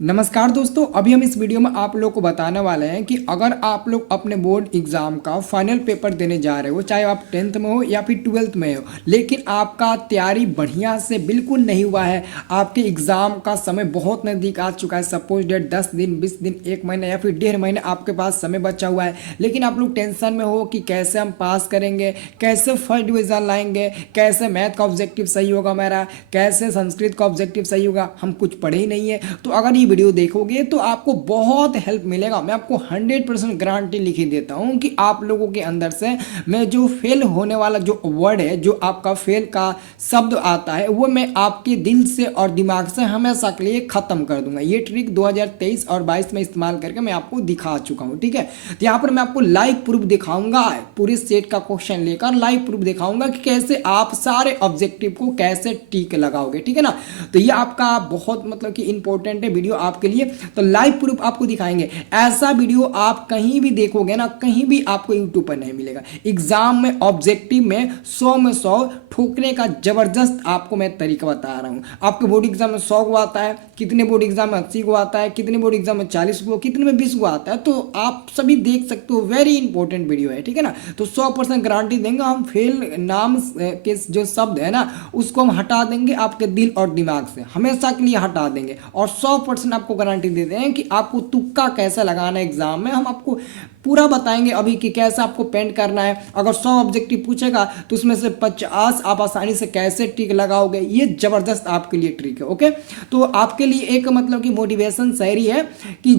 नमस्कार दोस्तों, अभी हम इस वीडियो में आप लोग को बताने वाले हैं कि अगर आप लोग अपने बोर्ड एग्ज़ाम का फाइनल पेपर देने जा रहे हो, चाहे आप 10th में हो या फिर 12th में हो, लेकिन आपका तैयारी बढ़िया से बिल्कुल नहीं हुआ है, आपके एग्ज़ाम का समय बहुत नज़दीक आ चुका है, सपोज डेट 10 दिन 20 दिन 1 महीना या फिर 1.5 महीने आपके पास समय बचा हुआ है, लेकिन आप लोग टेंशन में हो कि कैसे हम पास करेंगे, कैसे फर्स्ट डिवीज़न लाएंगे, कैसे मैथ का ऑब्जेक्टिव सही होगा मेरा, कैसे संस्कृत का ऑब्जेक्टिव सही होगा, हम कुछ पढ़े ही नहीं है। तो अगर वीडियो देखोगे तो आपको बहुत हेल्प मिलेगा। मैं आपको 100% गारंटी लिखी देता हूं कि आप लोगों के अंदर से मैं जो फेल होने वाला जो वर्ड है, जो आपका फेल का शब्द आता है, वो मैं आपके दिल से और दिमाग से हमेशा के लिए खत्म कर दूंगा। ये ट्रिक 2023 और 22 में इस्तेमाल करके मैं आपको दिखा चुका हूं। ठीक है, तो यहाँ पर मैं आपको लाइव प्रूफ दिखाऊंगा, पूरे सेट का क्वेश्चन लेकर लाइव प्रूफ दिखाऊंगा कि कैसे आप सारे ऑब्जेक्टिव को कैसे टिक लगाओगे। ठीक है ना, तो ये आपका बहुत मतलब कि इंपॉर्टेंट है वीडियो आपके लिए। तो लाइव प्रूफ आपको दिखाएंगे। ऐसा वीडियो आप कहीं भी देखोगे ना, कहीं भी आपको यूट्यूब पर नहीं मिलेगा। एग्जाम में ऑब्जेक्टिव में 100 में 100 ठोकने का जबरदस्त आपको मैं तरीका बता रहा हूं। आपके बोर्ड एग्जाम में 100 को आता है, कितने बोर्ड एग्जाम में 80 को आता है, कितने बोर्ड एग्जाम में 40 को, कितने में 20 को आता है, तो आप सभी देख सकते हो। वेरी इंपॉर्टेंट वीडियो है। ठीक है ना, तो 100% गारंटी देंगे हम। फेल नाम के जो शब्द है ना, उसको हम हटा देंगे आपके दिल और दिमाग से, हमेशा के लिए हटा देंगे। और 100% आपको गारंटी देते हैं कि आपको तुक्का कैसे लगाना है एग्जाम में, हम आपको पूरा बताएंगे अभी कि कैसे आपको पेंट करना है। अगर 100 ऑब्जेक्टिव पूछेगा तो उसमें से 50 आप आसानी से कैसे टिक लगाओगे, ये जबरदस्त आपके लिए ट्रिक है। ओके, तो आपके लिए एक मतलब कि मोटिवेशन शायरी है कि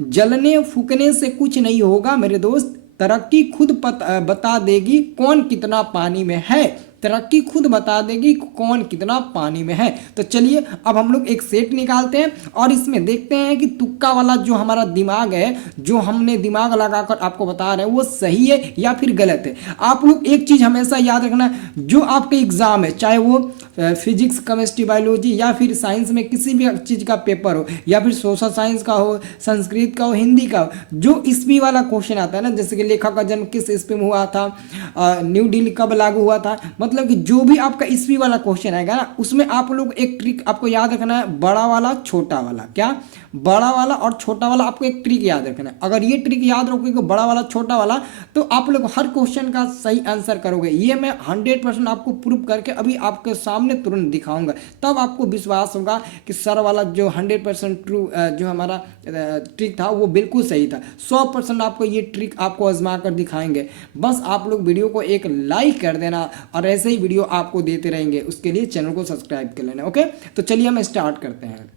जलने फूकने से कुछ नहीं होगा मेरे दोस्त, तरक्की खुद बता देगी कौन कितना पानी में है। तरक्की खुद बता देगी कौन कितना पानी में है। तो चलिए अब हम लोग एक सेट निकालते हैं और इसमें देखते हैं कि तुक्का वाला जो हमारा दिमाग है, जो हमने दिमाग लगाकर आपको बता रहे हैं, वो सही है या फिर गलत है। आप लोग एक चीज़ हमेशा याद रखना, जो आपके एग्जाम है, चाहे वो फिजिक्स केमिस्ट्री बायोलॉजी या फिर साइंस में किसी भी चीज़ का पेपर हो, या फिर सोशल साइंस का हो, संस्कृत का हो, हिंदी का हो, जो ईस्वी वाला क्वेश्चन आता है ना, जैसे कि लेखक का जन्म किस ईस्वी में हुआ था, न्यू डील कब लागू हुआ था, मतलब कि जो भी आपका ईस्वी वाला क्वेश्चन आएगा ना, उसमें आप लोग एक ट्रिक आपको याद रखना है, बड़ा वाला छोटा वाला। क्या, बड़ा वाला और छोटा वाला आपको एक ट्रिक याद रखना है। अगर ये ट्रिक याद रखोगे बड़ा वाला छोटा वाला, तो आप लोग हर क्वेश्चन का सही आंसर करोगे। ये मैं 100% आपको प्रूव करके अभी आपके सामने तुरंत दिखाऊंगा, तब आपको विश्वास होगा कि सर वाला जो 100% ट्रू जो हमारा ट्रिक था वो बिल्कुल सही था। 100% आपको ये ट्रिक आपको आजमा कर दिखाएंगे। बस आप लोग वीडियो को एक लाइक कर देना और ऐसे ही वीडियो आपको देते रहेंगे। उसके लिए चैनल को सब्सक्राइब कर लेना। ओके, तो चलिए हम स्टार्ट करते हैं।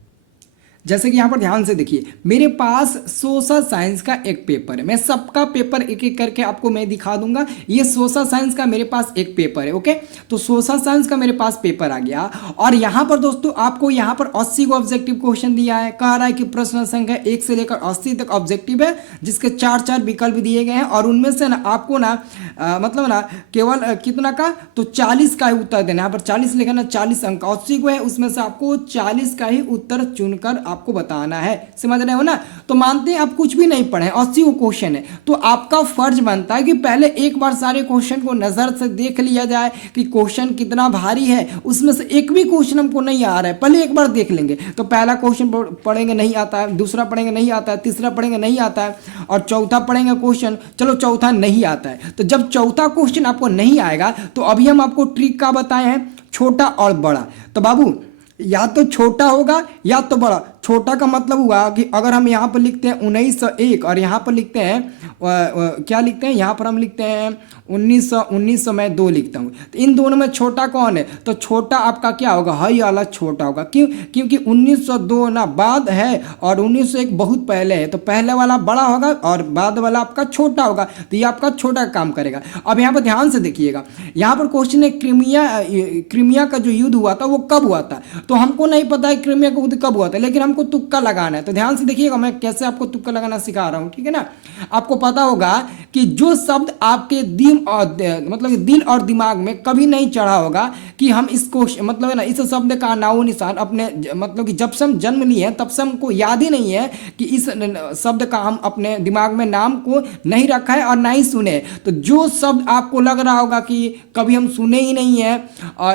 जैसे कि यहाँ पर ध्यान से देखिए, मेरे पास सोशल साइंस का एक पेपर है। मैं सबका पेपर एक एक करके आपको मैं दिखा दूंगा। ये सोशल साइंस का मेरे पास एक पेपर है। ओके, तो सोशल साइंस का मेरे पास पेपर आ गया और यहाँ पर दोस्तों आपको यहाँ पर 80 को ऑब्जेक्टिव क्वेश्चन दिया है। कह रहा है कि प्रश्न संख्या 1 से लेकर 80 तक ऑब्जेक्टिव है, जिसके 4 विकल्प दिए गए हैं और उनमें से ना आपको ना मतलब ना केवल कितना का, तो 40 का ही उत्तर देना। यहाँ पर 40 लिखा ना, 40 अंक 80 को है, उसमें से आपको 40 का ही उत्तर चुनकर आपको बताना है। समझ रहे हो ना, तो मानते हैं आप कुछ भी नहीं पढ़े, 80 क्वेश्चन है, तो आपका फर्ज बनता है कि पहले एक बार सारे क्वेश्चन को नजर से देख लिया जाए कि क्वेश्चन कितना भारी है। उसमें से एक भी क्वेश्चन हमको नहीं आ रहा है, पहले एक बार देख लेंगे। तो पहला क्वेश्चन पढ़ेंगे नहीं आता है, दूसरा पढ़ेंगे नहीं आता है, तीसरा पढ़ेंगे नहीं आता है, और चौथा पढ़ेंगे क्वेश्चन, चलो चौथा नहीं आता है। तो जब चौथा क्वेश्चन आपको नहीं आएगा, तो अभी हम आपको ट्रिक का बताए हैं, छोटा और बड़ा। तो बाबू या तो छोटा होगा या तो बड़ा। छोटा का मतलब हुआ कि अगर हम यहाँ पर लिखते हैं 1901 और यहाँ पर लिखते हैं क्या लिखते हैं, यहाँ पर हम लिखते हैं 1900 मैं 2 लिखता हूँ, तो इन दोनों में छोटा कौन है, तो छोटा आपका क्या होगा, हाई वाला छोटा होगा। क्यों, क्योंकि 1902 ना बाद है और 1901 बहुत पहले है, तो पहले वाला बड़ा होगा और बाद वाला आपका छोटा होगा, तो ये आपका छोटा काम करेगा। अब यहाँ पर ध्यान से देखिएगा, यहाँ पर क्वेश्चन है क्रीमिया का जो युद्ध हुआ था वो कब हुआ था। तो हमको नहीं पता है क्रीमिया का युद्ध कब हुआ था, लेकिन हमको तुक्का लगाना है। तो ध्यान से देखिएगा, मैं कैसे आपको तुक्का लगाना सिखा रहा हूँ। ठीक है ना, आपको पता होगा कि जो शब्द आपके दिल और दिमाग में कभी नहीं चढ़ा होगा कि हम इसको मतलब है ना, इस शब्द का नामो निशान अपने मतलब कि जब से हम जन्म लिए हैं तब से हमको याद ही नहीं है कि इस शब्द का हम अपने दिमाग में नाम को नहीं रखा है और ना ही सुने। तो जो शब्द आपको लग रहा होगा कि कभी हम सुने ही नहीं है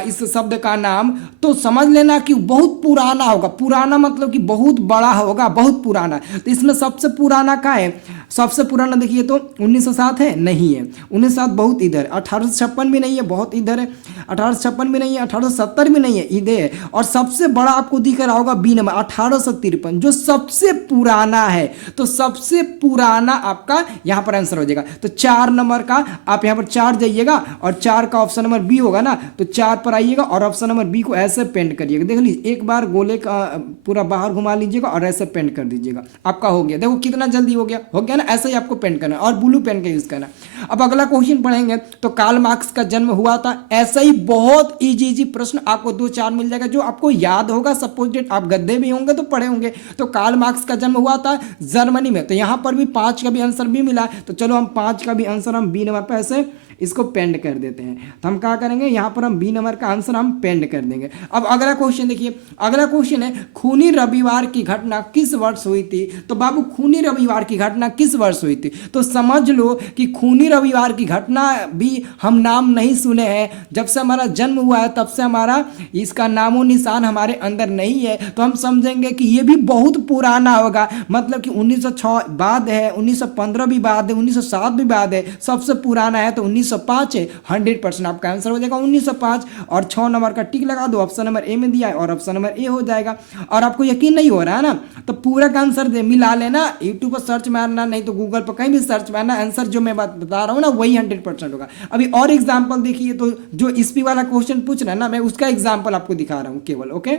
इस शब्द का नाम, तो समझ लेना कि बहुत पुराना होगा। पुराना मतलब कि बहुत बड़ा होगा, बहुत पुराना। तो इसमें सबसे पुराना क्या है, सबसे पुराना देखिए तो 1907 है, नहीं है। 1907 बहुत इधर, 1856 भी नहीं है, बहुत इधर है। 1856 भी नहीं है, 1870 भी नहीं है, इधर है। और सबसे बड़ा आपको दिख रहा होगा बी नंबर 1853, जो सबसे पुराना है। तो सबसे पुराना आपका यहाँ पर आंसर हो जाएगा। तो 4 नंबर का आप यहाँ पर 4 जाइएगा और 4 का ऑप्शन नंबर बी होगा ना, तो 4 पर आइएगा और ऑप्शन नंबर बी को ऐसे पेंट करिएगा। देख लीजिए, एक बार गोले का पूरा बाहर घुमा लीजिएगा और ऐसे पेंट कर दीजिएगा, आपका हो गया। देखो कितना जल्दी हो गया ना। ऐसे ही आपको पेंट करना है और ब्लू पेन का यूज करना। अब अगला क्वेश्चन पढ़ेंगे तो कार्ल मार्क्स का जन्म हुआ था। ऐसा ही बहुत इजी प्रश्न आपको 2-4 मिल जाएगा जो आपको याद होगा। सपोज डेट आप गद्दे भी होंगे तो पढ़े होंगे। तो कार्ल मार्क्स का जन्म हुआ था जर्मनी में। तो यहां पर भी 5 का भी आंसर भी मिला। तो चलो हम 5 का भी आंसर हम बी नंबर पे ऐसे इसको पेंड कर देते हैं। तो हम क्या करेंगे, यहाँ पर हम बी नंबर का आंसर हम पेंड कर देंगे। अब अगला क्वेश्चन देखिए, अगला क्वेश्चन है खूनी रविवार की घटना किस वर्ष हुई थी। तो बाबू खूनी रविवार की घटना किस वर्ष हुई थी, तो समझ लो कि खूनी रविवार की घटना भी हम नाम नहीं सुने हैं। जब से हमारा जन्म हुआ है तब से हमारा इसका नामो निशान हमारे अंदर नहीं है। तो हम समझेंगे कि ये भी बहुत पुराना होगा, मतलब कि 1906 बाद है, 1915 भी बाद है, 1907 भी बाद है, सबसे पुराना है तो 1905 है। 100% आपका आंसर हो जाएगा 1905। और 6 नंबर का टिक लगा दो, ऑप्शन नंबर ए में दिया है और ऑप्शन नंबर ए हो जाएगा। और आपको यकीन नहीं हो रहा है ना, तो पूरा का आंसर दे मिला लेना, यूट्यूब पर सर्च मारना, नहीं तो गूगल पर कहीं भी सर्च मारना, आंसर जो मैं बता रहा हूँ ना वही 100% होगा। अभी और एग्जाम्पल देखिए, तो जो इस्पी वाला क्वेश्चन पूछ रहा है ना, मैं उसका एग्जाम्पल आपको दिखा रहा हूँ केवल। ओके,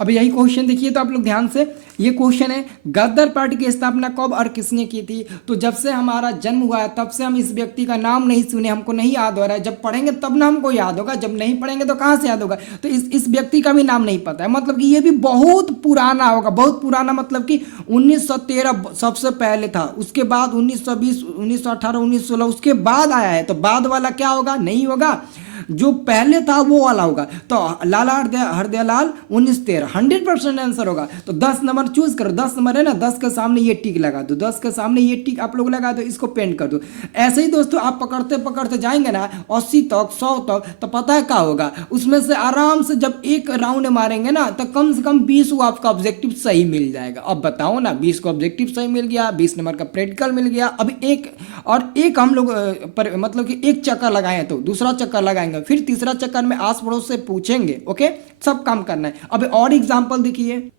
अब यही क्वेश्चन देखिए तो आप लोग ध्यान से, ये क्वेश्चन है गदर पार्टी की स्थापना कब और किसने की थी। तो जब से हमारा जन्म हुआ है तब से हम इस व्यक्ति का नाम नहीं सुने, हमको नहीं याद हो रहा है। जब पढ़ेंगे तब ना हमको याद होगा, जब नहीं पढ़ेंगे तो कहाँ से याद होगा। तो इस व्यक्ति का भी नाम नहीं पता है, मतलब कि ये भी बहुत पुराना होगा। बहुत पुराना मतलब कि 1913 सबसे पहले था, उसके बाद 1920, 1918, 1916 उसके बाद आया है। तो बाद वाला क्या होगा, नहीं होगा, जो पहले था वो वाला होगा। तो लाला हरदयालाल 1913 100% आंसर होगा। तो 10 नंबर चूज करो, 10 नंबर है ना, 10 के सामने ये टिक लगा दो, 10 के सामने ये टिक आप लोग लगा दो, इसको पेंट कर दो। ऐसे ही दोस्तों आप पकड़ते पकड़ते जाएंगे ना 80 तक 100 तक, तो पता है क्या होगा, उसमें से आराम से जब एक राउंड मारेंगे ना तो कम से कम 20 को आपका ऑब्जेक्टिव सही मिल जाएगा। अब बताओ ना, 20 को ऑब्जेक्टिव सही मिल गया, 20 नंबर का प्रैक्टिकल मिल गया। अभी एक हम लोग मतलब कि एक चक्कर लगाए तो दूसरा चक्कर लगाएंगे, फिर तीसरा चक्कर में आस पड़ोस से पूछेंगे। ओके, सब काम करना है। अब और एग्जांपल देखिए,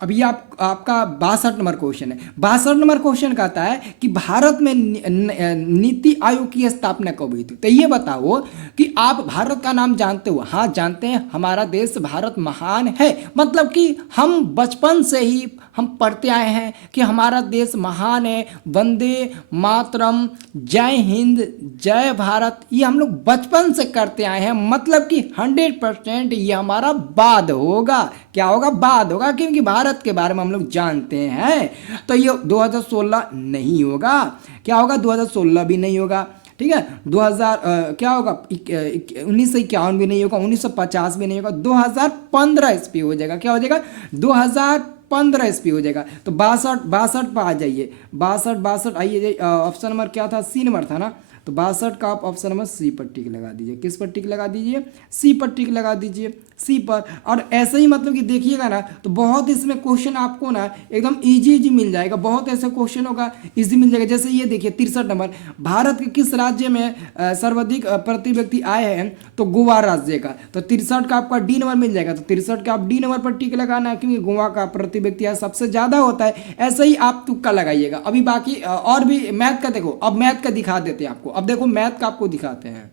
अभी आपका 62 नंबर क्वेश्चन है। 62 नंबर क्वेश्चन कहता है कि भारत में नीति आयोग की स्थापना कब हुई थी। तो ये बताओ कि आप भारत का नाम जानते हो। हाँ जानते हैं, हमारा देश भारत महान है, मतलब कि हम बचपन से ही हम पढ़ते आए हैं कि हमारा देश महान है। वंदे मातरम, जय हिंद, जय भारत, ये हम लोग बचपन से करते आए हैं, मतलब कि 100% ये हमारा बाद होगा। क्या होगा, बाद होगा, क्योंकि भारत के बारे में हम लोग जानते हैं। तो ये 2016 नहीं होगा। क्या होगा, 2016 भी नहीं होगा। ठीक है, 2000 क्या होगा, 1951 भी नहीं होगा, 1950 भी नहीं होगा, 2015 ईस्वी हो जाएगा। क्या हो जाएगा, 2015 ईस्वी हो जाएगा। तो 62 पर आ जाइए, 62 आइए। ऑप्शन नंबर क्या था, सी नंबर था ना। तो 62 का आप ऑप्शन नंबर सी पर टिक लगा दीजिए। किस पर टिक लगा दीजिए, सी पर टिक लगा दीजिए, सी पर। और ऐसे ही मतलब कि देखिएगा ना तो बहुत इसमें क्वेश्चन आपको ना एकदम इजी मिल जाएगा। बहुत ऐसे क्वेश्चन होगा इजी मिल जाएगा। जैसे ये देखिए 63 नंबर, भारत के किस राज्य में सर्वाधिक प्रति व्यक्ति आए हैं। तो गोवा राज्य का। तो 63 का आपका डी नंबर मिल जाएगा। तो 63 का आप डी नंबर पर टिक लगाना है, क्योंकि गोवा का प्रति व्यक्ति आय सबसे ज्यादा होता है। ऐसे ही आप तुक्का लगाइएगा। अभी बाकी और भी मैथ का देखो, अब मैथ का दिखा देते हैं आपको। अब देखो मैथ का आपको दिखाते हैं।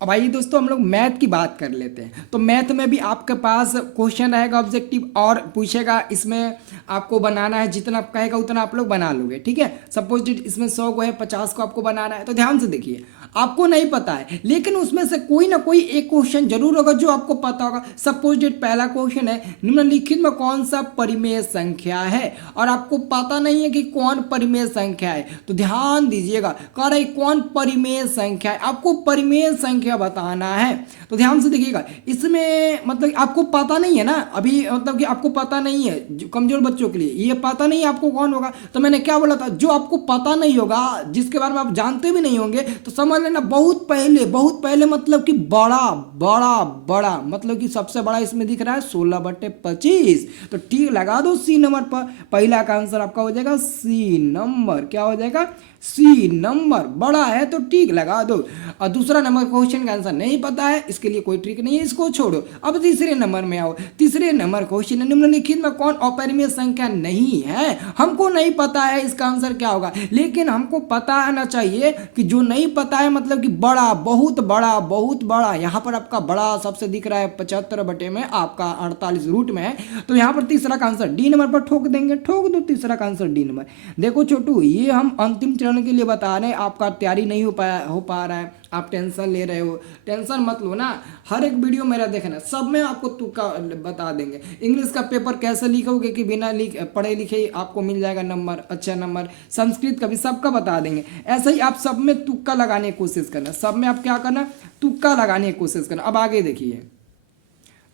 अब आइए दोस्तों हम लोग मैथ की बात कर लेते हैं। तो मैथ में भी आपके पास क्वेश्चन रहेगा ऑब्जेक्टिव और पूछेगा, इसमें आपको बनाना है, जितना आप कहेगा उतना आप लोग बना लोगे। ठीक है, सपोज इसमें 100 को है, 50 को आपको बनाना है। तो ध्यान से देखिए, आपको नहीं पता है लेकिन उसमें से कोई ना कोई एक क्वेश्चन जरूर होगा जो आपको पता होगा। सपोज पहला क्वेश्चन है, निम्नलिखित में कौन सा परिमेय संख्या है, और आपको पता नहीं है कि कौन परिमेय संख्या है। तो ध्यान दीजिएगा, कह रहे कौन परिमेय संख्या है, आपको परिमेय संख्या संख्या बताना है। तो ध्यान से देखिएगा, इसमें मतलब आपको पता नहीं है ना अभी, मतलब कि आपको पता नहीं है, जो कमजोर बच्चों के लिए ये पता नहीं है आपको कौन होगा। तो मैंने क्या बोला था, जो आपको पता नहीं होगा, जिसके बारे में आप जानते भी नहीं होंगे, तो समझ लेना बहुत पहले, बहुत पहले मतलब कि बड़ा बड़ा बड़ा, मतलब कि सबसे बड़ा इसमें दिख रहा है 16/25। तो टी लगा दो सी नंबर पर। पहला का आंसर आपका हो जाएगा सी नंबर, क्या हो जाएगा सी नंबर, बड़ा है तो टिक लगा दो। और दूसरा नंबर क्वेश्चन का आंसर नहीं पता है, इसके लिए कोई ट्रिक नहीं है, इसको छोड़ो। अब तीसरे नंबर में आओ। तीसरे नंबर क्वेश्चन है, निम्नलिखित में कौन अपरिमेय संख्या नहीं है। हमको नहीं पता है इसका आंसर क्या होगा, लेकिन हमको पता आना चाहिए कि जो नहीं पता है मतलब कि बड़ा, बहुत बड़ा, बहुत बड़ा। यहाँ पर आपका बड़ा सबसे दिख रहा है 75 बटे में आपका 48 रूट में है। तो यहाँ पर तीसरा का आंसर डी नंबर पर ठोक देंगे, ठोक दो तीसरा का आंसर डी नंबर। देखो छोटू, ये हम अंतिम चरण के लिए बता रहे हैं, आपका तैयारी नहीं हो पा रहा है, आप टेंशन ले रहे हो। टेंशन मत लो ना, हर एक वीडियो मेरा देखना, सब में आपको तुक्का बता देंगे। इंग्लिश का पेपर कैसे लिखोगे कि बिना पढ़े लिखे आपको मिल जाएगा नंबर, अच्छा नंबर। संस्कृत का भी सबका बता देंगे। ऐसे ही आप सब में तुक्का लगाने की कोशिश करना, सब में आप क्या करना, तुक्का लगाने की कोशिश करना। अब आगे देखिए,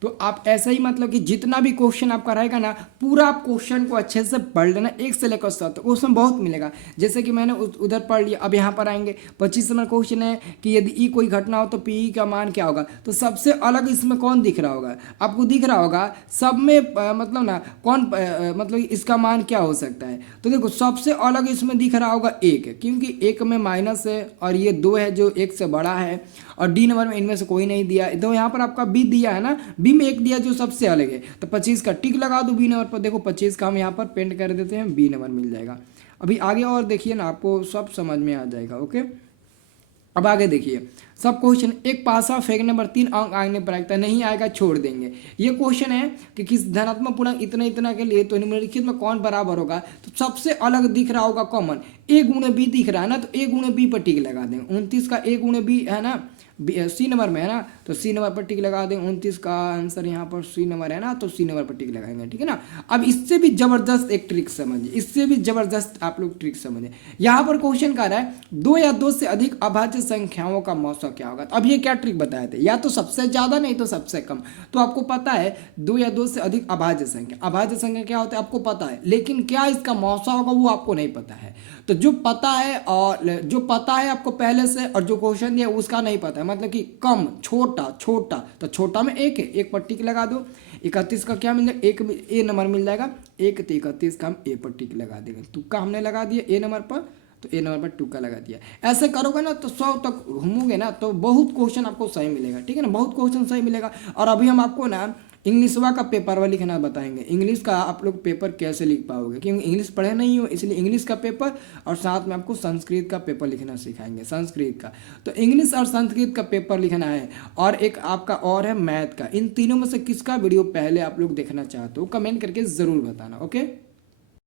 तो आप ऐसे ही मतलब कि जितना भी क्वेश्चन आपका रहेगा ना, पूरा आप क्वेश्चन को अच्छे से पढ़ लेना, 1 से लेकर 7 तक, उसमें बहुत मिलेगा। जैसे कि मैंने उधर पढ़ लिया, अब यहाँ पर आएंगे 25 नंबर क्वेश्चन है कि यदि ई कोई घटना हो तो पी ई का मान क्या होगा। तो सबसे अलग इसमें कौन दिख रहा होगा, आपको दिख रहा होगा सब में मतलब ना कौन मतलब इसका मान क्या हो सकता है। तो देखो सबसे अलग इसमें दिख रहा होगा 1, क्योंकि 1 में माइनस है और ये 2 है जो 1 से बड़ा है, और डी नंबर में इनमें से कोई नहीं दिया। तो यहाँ पर आपका बी दिया है ना, बी में 1 दिया जो सबसे अलग है। तो 25 का टिक लगा दो बी नंबर पर। देखो 25 का हम यहाँ पर पेंट कर देते हैं, बी नंबर मिल जाएगा। अभी आगे और देखिए ना, आपको सब समझ में आ जाएगा। ओके, अब आगे देखिए, सब क्वेश्चन, एक पासा फेंकने पर 3 अंक आने पर आएगा, नहीं आएगा छोड़ देंगे। ये क्वेश्चन है कि किस धनात्मक पूर्णांक इतना इतना के लिए तो निम्नलिखित में कौन बराबर होगा। तो सबसे अलग दिख रहा होगा कॉमन, ए गुणे बी दिख रहा है ना, तो ए गुणे बी पर टिक लगा दें। 29 का ए गुणे बी है ना, सी नंबर में है ना, तो सी नंबर पर टिक लगा दें। 29 का आंसर यहाँ पर सी नंबर है ना, तो सी नंबर पर टिक लगाएंगे, ठीक है ना। अब इससे भी जबरदस्त एक ट्रिक समझिए, इससे भी जबरदस्त आप लोग ट्रिक समझिए। यहाँ पर क्वेश्चन कह रहा है 2 या 2 से अधिक अभाज्य संख्याओं का मौसा क्या होगा। तो अब ये क्या ट्रिक बताए थे, या तो सबसे ज्यादा नहीं तो सबसे कम। तो आपको पता है 2 या 2 से अधिक अभाज्य संख्या, अभाज्य संख्या क्या होता है आपको पता है, लेकिन क्या इसका मौसा होगा वो आपको नहीं पता है। तो जो पता है, और जो पता है आपको पहले से, और जो क्वेश्चन दिया उसका नहीं पता है, मतलब कि कम, छोटा छोटा, तो छोटा में 1 है, 1 पर टिक लगा दो। 31 का क्या मिल जाएगा, 1 ए नंबर मिल जाएगा, 1 तो 31 का हम ए पर टिक लगा देंगे। तुक्का हमने लगा दिया ए नंबर पर, तो ए नंबर पर तुक्का लगा दिया। ऐसे करोगे ना तो 100 तक घूमोगे ना तो बहुत क्वेश्चन आपको सही मिलेगा, ठीक है ना, बहुत क्वेश्चन सही मिलेगा। और अभी हम आपको ना इंग्लिशवा का पेपर वाला लिखना बताएंगे, इंग्लिश का आप लोग पेपर कैसे लिख पाओगे, क्योंकि इंग्लिश पढ़े नहीं हो, इसलिए इंग्लिश का पेपर और साथ में आपको संस्कृत का पेपर लिखना सिखाएंगे, संस्कृत का। तो इंग्लिश और संस्कृत का पेपर लिखना है, और एक आपका और है मैथ का। इन तीनों में से किसका वीडियो पहले आप लोग देखना चाहते हो, कमेंट करके ज़रूर बताना। ओके।